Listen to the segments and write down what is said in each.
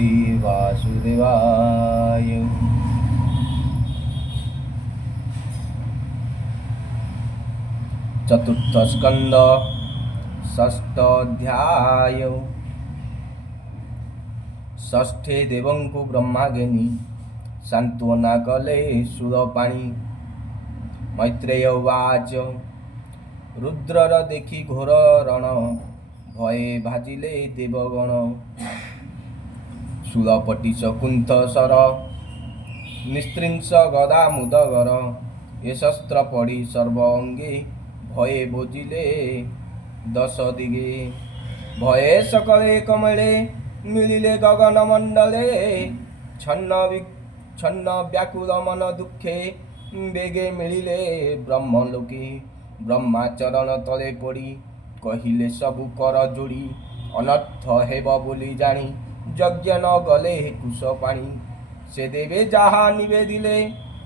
श्री वासुदेवाय। चतुर्थ स्कंद षष्ठ अध्याय। षष्ठे देवंकु ब्रह्माग्नि सांत्वना कले सुरपाणी। मैत्रेय उवाच रुद्रर देखि घोर रण भये भाजिले देवगण। शूलपटी शकुंठ सर निस्त्रिंश गदा मुदगर। ए शस्त्र पड़ी सर्व अंगे भये बोजिले दश दिगे। भये सकले कमले मिलिले गगन मंडले। छन्न व्याकुल मन दुखे बेगे मिलिले ब्रह्मलोके। ब्रह्मा चरण तले पड़ी कहिले सबु कर जोड़ी। अनर्थ हेब बोली जानी यज्ञ न गले कुश पाणी। से देवे जाहा निवेदिले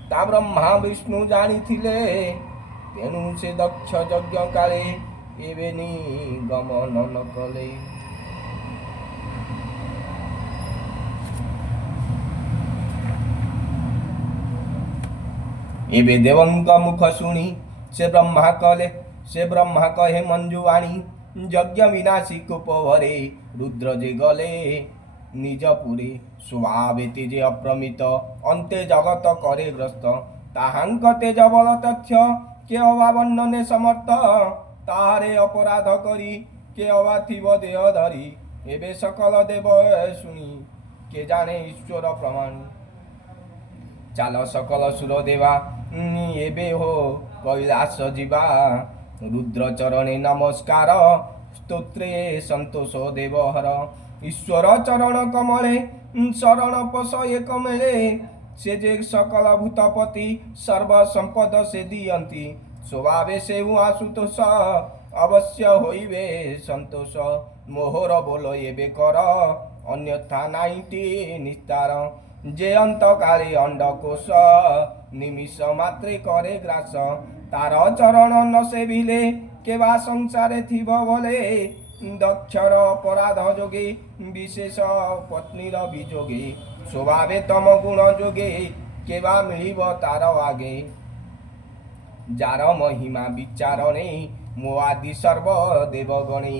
ता ब्रह्मा विष्णु जानिथिले। तेणु से दक्ष यज्ञ काले एवेनी गमन न कले। एवे देवंक मुख शुणी से ब्रह्मा कहे मंजुवाणी। यज्ञ विनाशी कुप भरे रुद्र जे गले निजपुरे। स्वभावे तेजे अप्रमित अंते जगत करे ग्रस्त। ताहांक तेज बल तथ्य के अवा वर्णने समर्थ। ताहारे अपराध करी के अवा थिब देह धरी। एवे सकल देव शुणी के जाने ईश्वर प्रमाण। चाल सकल सुर देवा एबे हो कैलास जीवा। रुद्र चरणे नमस्कार स्तोत्रे संतोष देवहर। ईश्वर चरण कमले शरण पशये कमले। से जे सकल भूतपति सर्व संपद से दियंती। स्वभावे से आशुतोष अवश्य होइबे संतोष। मोहर बोल एबे कर अन्यथा नाइटी निस्तार। जे अंत काले अंडकोश निमिष मात्रे करे ग्रास। तार चरण न सेविले केवा संसारे थिब बोले। दक्षर अपराध जोगे विशेष पत्नीर विजोगे। स्वभावे तम गुण जोगे केवा मिलिब तार आगे। जार महिमा विचारणे मो आदि सर्व देवगणे।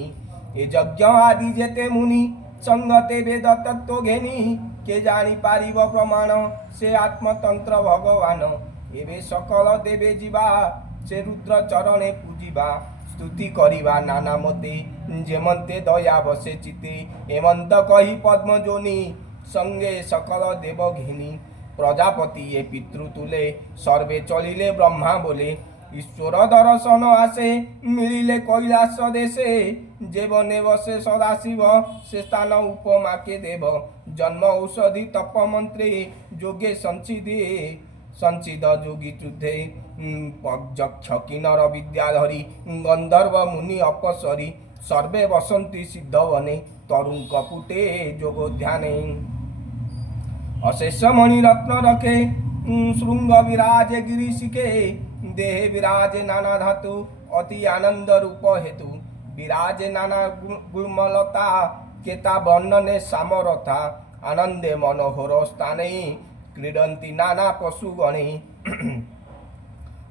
ए यज्ञ आदि जेते मुनि संगते वेद तत्व घेनी। के जानी पारिब प्रमाण से आत्मतंत्र भगवान। एवे सकल देवे जीवा से रुद्र चरणे पूजिबा। स्तुति करिबा नाना मते जेमंते दया बसे चिते। एमंत कही पद्म जोनी संगे सकल देव घेनी। प्रजापति ये पितृतुले सर्वे चलिले ब्रह्मा बोले। ईश्वर दर्शन आसे मिलिले कैलास देशे। जेवने बसे सदाशिव से स्थान उपमा के देव। जन्म औषधि तप मंत्रे जोगे संचिद जोगी चुधे। यक्ष किन्नर विद्याधरी गंधर्व मुनि अपसरी। सर्वे बसंती सिद्ध वने तरुण कपुटे जोगो ध्याने। अशेष मणि रत्न रखे श्रृंग विराजे गिरीशिके। देहे विराजे नाना धातु अति आनंद रूप हेतु। विराजे नाना गुणमलता केता वर्णने सामरथा। आनंदे मनोहर स्थाने क्रीडन्ति नाना पशुगणे।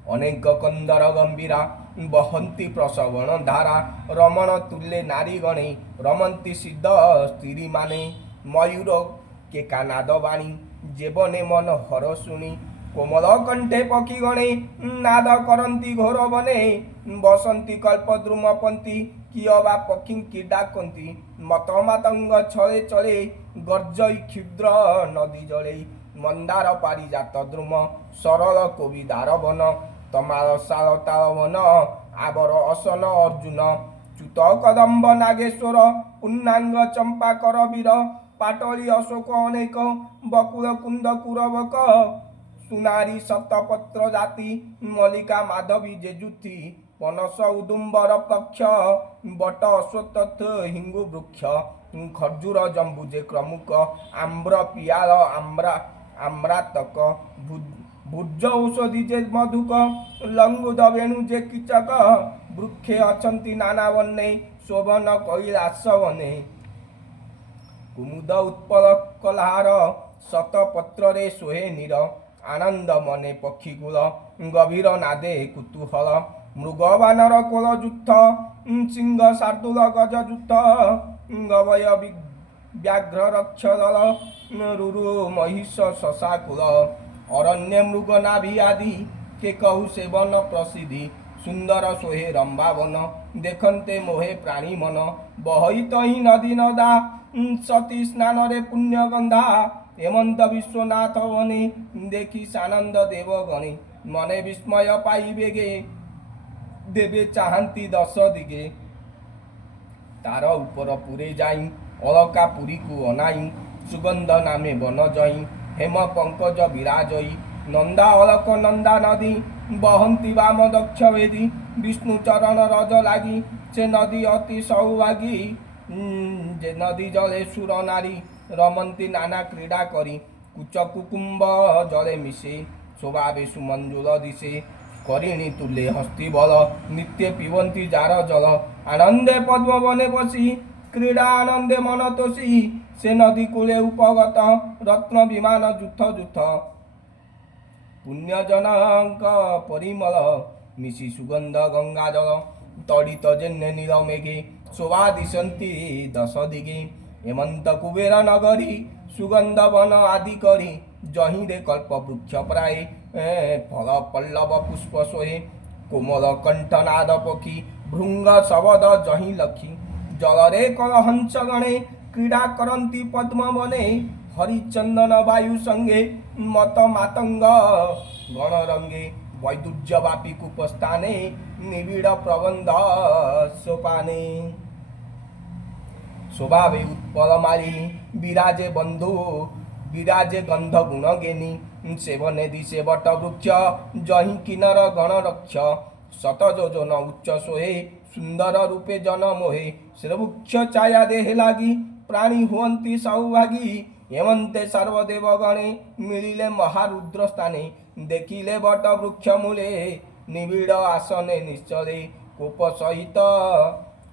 अनेक कंदर गंभीरा बहंती प्रसवण धारा। रमण तुल्ये नारीगणे रमंती सिद्ध स्त्री माने। मयूर के कानाद वाणी जेबने मन हर शुणी। कोमल कंठे पक्षी गणे नाद करंती घोर बने। बसंती कल्पद्रुम पंती कियवा पक्षी की डाकंती। मत मातंग छले चले गर्जई क्षुद्र नदी जले। मंदार पारिजात द्रुम सरल कोविदार वन। तमाल साल ताल वन आबर असन अर्जुन। च्युत कदम्ब नागेश्वर पूर्णांग चंपा कर वीर। पाटली अशोक अनेक बकुल कुंद कुरबक। सुनारी सप्तपत्र जाति मल्लिका माधवी जेजुथी। पनस उदुम्बर पक्ष बट अश्वत्थ हिंगु वृक्ष। खर्जूर जम्बुजे क्रमुक आम्र पियाल आम्रातक। भुज औषधि जे मधुक लंगुद वेणु जे कीचक। वृक्षे अछंती नाना वने शोभन कैलास वने। कुमुद उत्पल कलार शतपत्रे सोहे नीर आनंद मने पक्षीकूल गभीर नादे कुतूहल मृग बानर कोल जुत्थ सिंह शार्दूल गज जुत्थ गवय व्याघ्र रक्ष दल रुरु महिष शशाकुल अरण्य मृग नाभि आदि के कहु सेवन प्रसिद्धि सुंदर सोहे रंबावन देखते मोहे प्राणी मन बहित ही नदी नदा सती स्नान रे पुण्य गंधा हेमंत विश्वनाथ वने देखी सानंद देव गणे मने विस्मय पाई बेगे देवे चाहती दश दिगे तार ऊपर पुरे जाई अलका पुरी को अनाई सुगंध नामे बन जई हेम पंकज विराजई नंदा अलक नंदा नदी बहंती वाम दक्ष वेदी विष्णु चरण रज लागी से नदी अति सौभागी जे नदी जले सुर नारी रमंती नाना क्रीड़ा करी कुच कुकुम्ब जले मिसे शोभावे सुमंजुल दिशे करिणी तुले हस्ती बल नित्य पिबंती जार जल आनंदे पद्म बने बसी क्रीड़ा आनंदे मन तोषी से नदी कूले उपगत रत्न विमान जुथ जुथ पुण्यजनक परिमल मिशी सुगंध गंगा जल तड़ित जेन्ने नील मेघे शोभा दिशंती दश दिगे हेमंत कुबेर नगरी सुगंध वन आदि करी जही रे कल्प वृक्ष प्राय फल पल्लव पुष्प सोहे कोमल कंठनाद पक्षी भृंग शबद जही लखी जलरे कलहंस गणे क्रीड़ा करती पद्म बने हरिचंदन वायु संगे मत मातंग गण रंगे वैदुर्य व्यापी कुपस्थाने निबिड़ प्रबंध सोपाने स्वभावे उत्पल मालिनी विराजे बंधु विराजे गंध गुण गेनी सेवने दिशे बट वृक्ष जही किन्नर गण रक्ष शत योजन उच्च सोहे सुंदर रूपे जन मोहे श्रीवृक्ष छाया देहे लागी प्राणी हुअंती सौभागी हेमंते सर्वदेव गणे मिलिले महारुद्र स्थाने देखिले बट वृक्ष मूले निबिड़ आसने निश्चले कोप सहित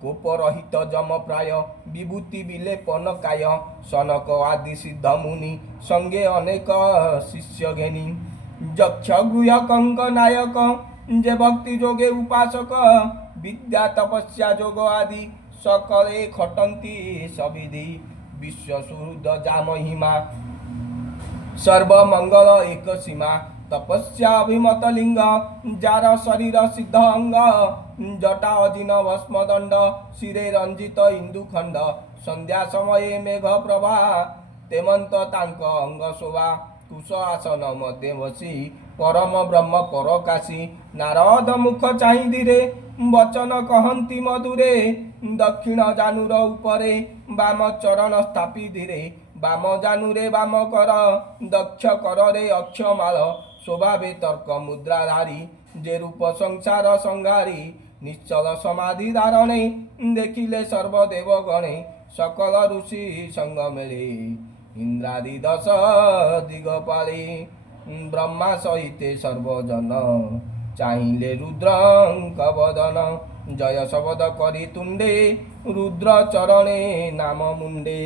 कोप रहित जम प्राय विभूति विलेपन काय सनक आदि सिद्ध मुनि संगे अनेक शिष्य घेनी यक्ष गृह कंक नायक जे भक्ति जोगे उपासक विद्या तपस्या जोग आदि सकले खटंती सविधि विश्व सुहृद जा महिमा सर्व मंगल एक सीमा तपस्या अभिमत लिंग जार शरीर सिद्ध अंग जटा अजिन भस्म दंड शिरे रंजित इंदु खंड संध्या समय मेघ प्रभा तेमंत तांक अंग शोभा कुश आसन मध्य बसी परम ब्रह्म परकाशी नारद मुख चाहि धीरे वचन कहंती मधुरे दक्षिण जानुर उपरे बाम चरण स्थापी धीरे बाम जानुरे बाम कर दक्ष कर रे अक्षमाल शोभावे तर्क मुद्राधारी जे रूप संसार संगारी निश्चल समाधि धारणे देखिले सर्वदेव गणे सकल ऋषि संग मेले इंद्रादि दश दिगपाले ब्रह्मा सहिते सर्वजन चाहिले रुद्रंक वदन जय शब्द करी तुंडे रुद्र चरणे नाम मुंडे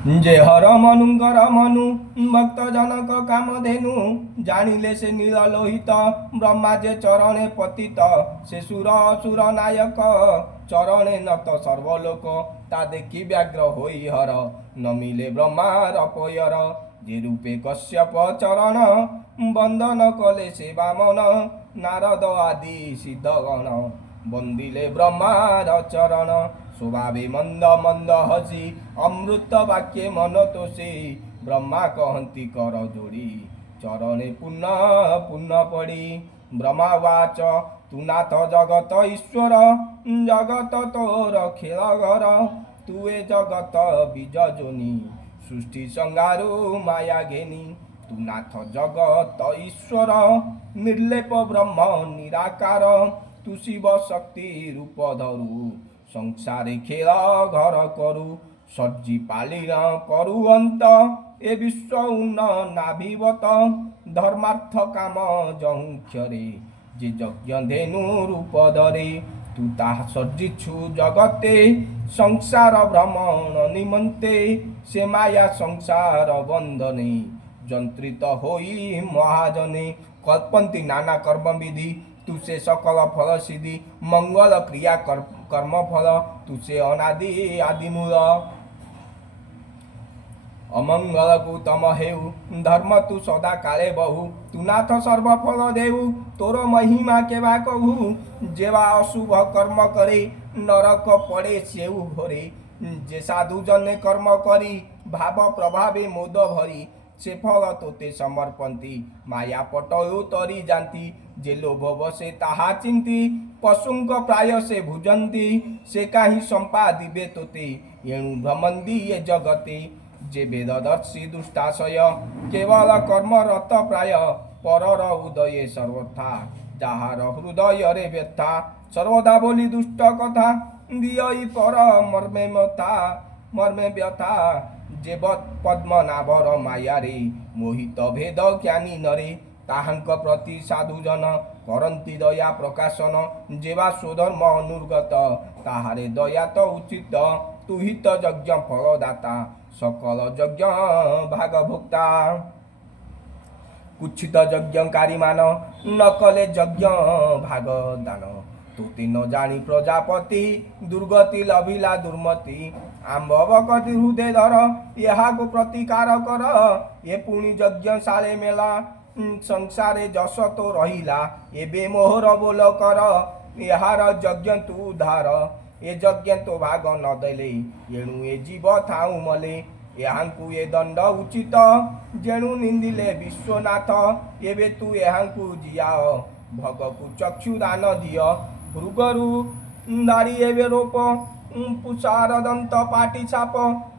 जे हर मनुंकर मनु भक्त जनक कामधेनु जानिले से नील लोहित ब्रह्मा जे चरणे पतित से सुर असुर नायक चरणे नत सर्वलोक ता देखी व्याघ्र होई हर नमिले ब्रह्मार पयर जे रूपे कश्यप चरण बंदन कले से वामन नारद आदि सिद्धगण बंदिले ब्रह्मार चरण स्वभावे मंद मंद हसी अमृत वाक्य मन तोषे ब्रह्मा कहंती कर जोड़ी चरणे पुनः पुनः पड़ी ब्रह्मा वाच तू नाथ जगत ईश्वर जगत तोर खेल घर तुए जगत बीज जोनी सृष्टि संगारू माया घेनी तू नाथ जगत ईश्वर निर्लेप ब्रह्म निराकार तू शिव शक्ति रूप धरू संसारे खेल घर करू सज्जी पालिन करू अंत ए विश्व उन्न नाभिवत धर्मार्थ काम जहुक्षरे ଯେ ଯଜ୍ଞ ଧେନୁ ରୂପ ଧରେ ତୁ ତାହା ସର୍ଜିଛୁ ଜଗତେ ସଂସାର ଭ୍ରମଣ ନିମନ୍ତେ ସେ ମାୟା ସଂସାର ବନ୍ଧନେ ଯନ୍ତ୍ରିତ ହୋଇ ମହାଜନେ କଳ୍ପନ୍ତି ନାନା କର୍ମବିଧି ତୁ ସେ ସକଳ ଫଳ ସିଦ୍ଧି ମଙ୍ଗଳ କ୍ରିୟା କର୍ମ ଫଳ ତୁ ସେ ଅନାଦି ଆଦିମୂଳ ଅମଙ୍ଗଳ କୁ ତମ ହେଉ ଧର୍ମ ତୁ ସଦା କାଳେ ବହୁ ତୁ ନାଥ ସର୍ବଫଳ ଦେଉ ତୋର ମହିମା କେବା କହୁ ଯେବା ଅଶୁଭ କର୍ମ କରେ ନରକ ପଡ଼େ ସେଉ ଘରେ ଯେ ସାଧୁ ଜନେ କର୍ମ କରି ଭାବ ପ୍ରଭାବେ ମୋଦ ଭରି ସେ ଫଳ ତୋତେ ସମର୍ପନ୍ତି ମାୟା ପଟଳୁ ତରି ଯାନ୍ତି ଯେ ଲୋଭ ବସେ ତାହା ଚିନ୍ତି ପଶୁଙ୍କ ପ୍ରାୟ ସେ ଭୁଜନ୍ତି ସେ କାହିଁ ସମ୍ପାଦିବେ ତୋତେ ଏଣୁ ଭ୍ରମନ୍ତି ଏ ଜଗତେ ଯେ ବେଦଦର୍ଶୀ ଦୁଷ୍ଟାଶୟ କେବଳ କର୍ମରତ ପ୍ରାୟ ପରର ଉଦୟେ ସର୍ବଥା ଯାହାର ହୃଦୟରେ ବ୍ୟଥା ସର୍ବଦା ବୋଲି ଦୁଷ୍ଟ କଥା ଦିଅଇ ପର ମର୍ମେ ବ୍ୟଥା ଯେ ପଦ୍ମନାଭର ମାୟାରେ ମୋହିତ ଭେଦ ଜ୍ଞାନୀ ନରେ ତାହାଙ୍କ ପ୍ରତି ସାଧୁଜନ କରନ୍ତି ଦୟା ପ୍ରକାଶନ ଯେବା ସ୍ୱଧର୍ମ ଅନୁର୍ଗତ ତାହାରେ ଦୟା ତ ଉଚିତ ତୁହିତ ଯଜ୍ଞ ଫଳଦାତା सकल यज्ञ भागभुक्ता कुच्छित यज्ञकारी मान न कले यज्ञ भाग दान तोते न जानी प्रजापति दुर्गति लभिला दुर्मति आंबव कति हृदय धर यहाँ को प्रतिकार कर ये पुणी यज्ञ साले मेला संसारे जस तो रहिला एबे मोहर बोल कर यार यज्ञ तू धार ए यज्ञ तो भाग न देले एणु ए जीव थाऊ मले एहांकु ए दंड उचित जेणु निंदिले विश्वनाथ एबे तू एहांकु जियाओ भगकु चक्षु दान दिय भृगरु दारी एबे रोप पुषार दंत पाटी छाप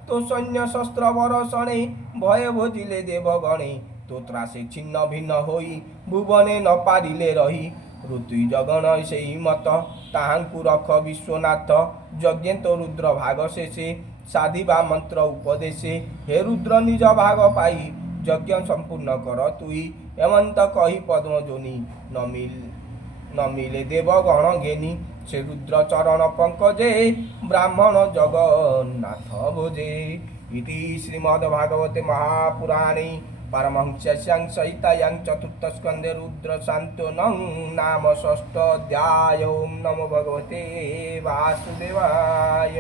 तो सैन्य शस्त्र बरसणे भय भोजिले देवगणे तो त्रासे छिन्न भिन्न होई भुवने न पारिले रही ऋतु जगन से मत ताहांकु रख विश्वनाथ यज्ञ तो रुद्र भाग शेषे साधिबा मंत्र उपदेशे हे रुद्र निज भाग पाई यज्ञ संपूर्ण कर तुई एमंत कही पद्म जोनी न मिले देव गण घेनी से रुद्र चरण पंकजे ब्राह्मण जगन्नाथ भोजे इति श्रीमद्भागवते महापुराणे परमहंस्यां सहितायां चतुर्थस्कन्धे रुद्रशान्तनं नाम षष्ठोऽध्याय। ओं नमो भगवते वासुदेवाय।